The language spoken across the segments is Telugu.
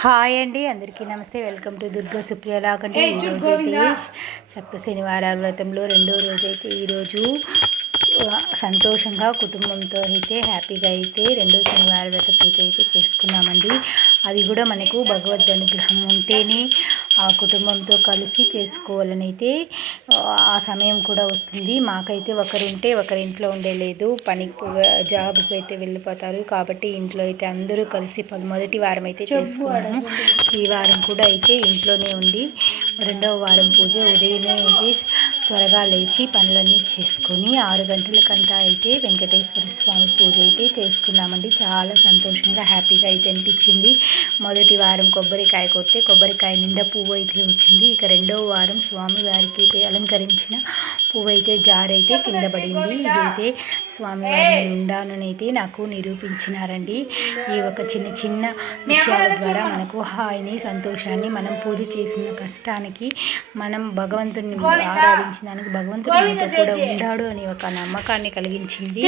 హాయ్ అండి, అందరికీ నమస్తే. వెల్కమ్ టు దుర్గా సుప్రియ లాగండి. ఈరోజు అయితే సప్త శనివారాల వ్రతంలో రెండో రోజైతే ఈరోజు సంతోషంగా కుటుంబంతో అయితే హ్యాపీగా అయితే రెండో శనివారం వ్రత పూజ అయితే చేసుకున్నామండి. అది కూడా మనకు భగవద్ అనుగ్రహం ఉంటేనే ఆ కుటుంబంతో కలిసి చేసుకోవాలని అయితే ఆ సమయం కూడా వస్తుంది. మాకైతే ఒకరుంటే ఒకరింట్లో ఉండలేదు, పనికి జాబ్కి అయితే వెళ్ళిపోతారు. కాబట్టి ఇంట్లో అయితే అందరూ కలిసి మొదటి వారం అయితే చేసుకున్నాము. ఈ వారం కూడా అయితే ఇంట్లోనే ఉండి రెండవ వారం పూజ ఉదయమే అయితే త్వరగా లేచి పనులన్నీ చేసుకొని 6 గంటలకంతా అయితే వెంకటేశ్వర స్వామి పూజ అయితే చేసుకున్నామండి. చాలా సంతోషంగా హ్యాపీగా అయితే అనిపించింది. మొదటి వారం కొబ్బరికాయ కొడితే కొబ్బరికాయ నిండా పువ్వు అయితే వచ్చింది. ఇక రెండవ వారం స్వామివారికి అలంకరించిన పువ్వు అయితే జారైతే కింద పడింది. ఇదైతే స్వామివారిని ఉండానైతే నాకు నిరూపించినారండి. ఈ ఒక చిన్న చిన్న విషయాల ద్వారా మనకు హాయిని సంతోషాన్ని, మనం పూజ చేసిన కష్టానికి మనం భగవంతుని ఆరాధించడానికి భగవంతుడు మనతో కూడా ఉన్నాడు అని ఒక నమ్మకాన్ని కలిగించింది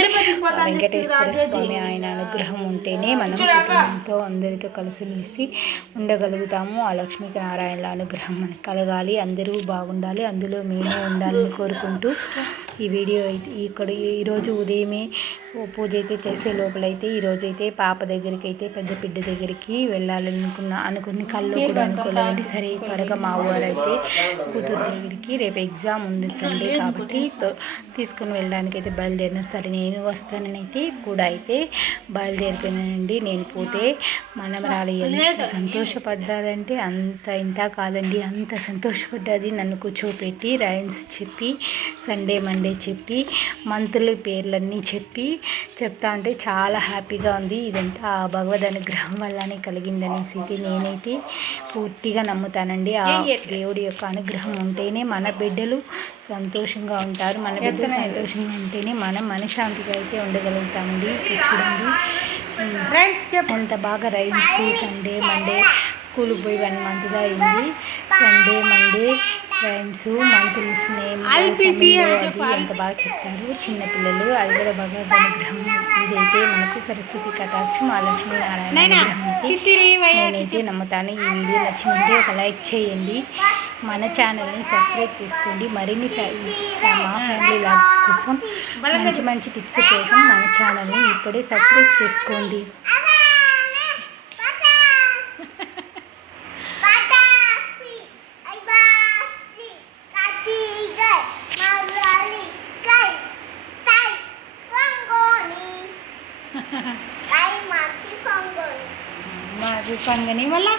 వెంకటేశ్వర స్వామి. ఆయన అనుగ్రహం ఉంటేనే మనం కుటుంబంతో అందరితో కలిసిమెలిసి ఉండగలుగుతాము. ఆ లక్ష్మీకి నారాయణల అనుగ్రహం మనకు కలగాలి, అందరూ బాగుండాలి, అందులో మేము ఉండాలని కోరుకుంటూ ఈ వీడియో అయితే ఇక్కడ ఈరోజు ఉదయమే పూజ అయితే చేసే లోపలైతే ఈరోజైతే పాప దగ్గరికి అయితే పెద్ద బిడ్డ దగ్గరికి అనుకుని కళ్ళు కూడా అనుకోలేదండి. సరే త్వరగా మా ఊరైతే కూతురు దగ్గరికి రేపు ఎగ్జామ్ ఉంది సండే కాబట్టి తీసుకుని వెళ్ళడానికి అయితే బయలుదేరిన. సరే నేను వస్తానని అయితే కూడా అయితే బయలుదేరిపోయినానండి. నేను పోతే మనమరాలు ఎంత సంతోషపడ్డాదంటే అంత ఇంత కాదండి, అంత సంతోషపడ్డది. నన్ను కూర్చోపెట్టి రైమ్స్ చెప్పి సండే మండే చెప్పి మంత్రుల పేర్లన్నీ చెప్తా అంటే చాలా హ్యాపీగా ఉంది. ఇదంతా ఆ భగవద్ అనుగ్రహం వల్లనే కలిగిందనేసి నేనైతే పూర్తిగా నమ్ముతానండి. ఆ దేవుడి యొక్క అనుగ్రహం ఉంటేనే మన బిడ్డలు సంతోషంగా ఉంటారు, మన బిడ్డలు సంతోషంగా ఉంటేనే మనం మనశ్శాంతిగా అయితే ఉండగలుగుతామండి. చూడండి ఎంత బాగా రైమ్స్ సండే మండే స్కూల్కి పోయి 1 మంత్గా అయింది. Sunday Monday rhymes months name ఎంత బాగా చెప్తారు చిన్నపిల్లలు. అది కూడా భగవద్ అనుగ్రహం. ఇదైతే మనకు సరస్వతి కటాక్షం, ఆ లక్ష్మీనారాయణ నేనైతే నమ్ముతాను. ఈ వీడియో నచ్చిందంటే ఒక లైక్ చేయండి, మన ఛానల్ని సబ్స్క్రైబ్ చేసుకోండి. మరిన్ని మా ఫ్యామిలీ లాగ్స్ కోసం మంచి మంచి టిప్స్ కోసం మన ఛానల్ని ఇప్పుడే సబ్స్క్రైబ్ చేసుకోండి. masih panggani malah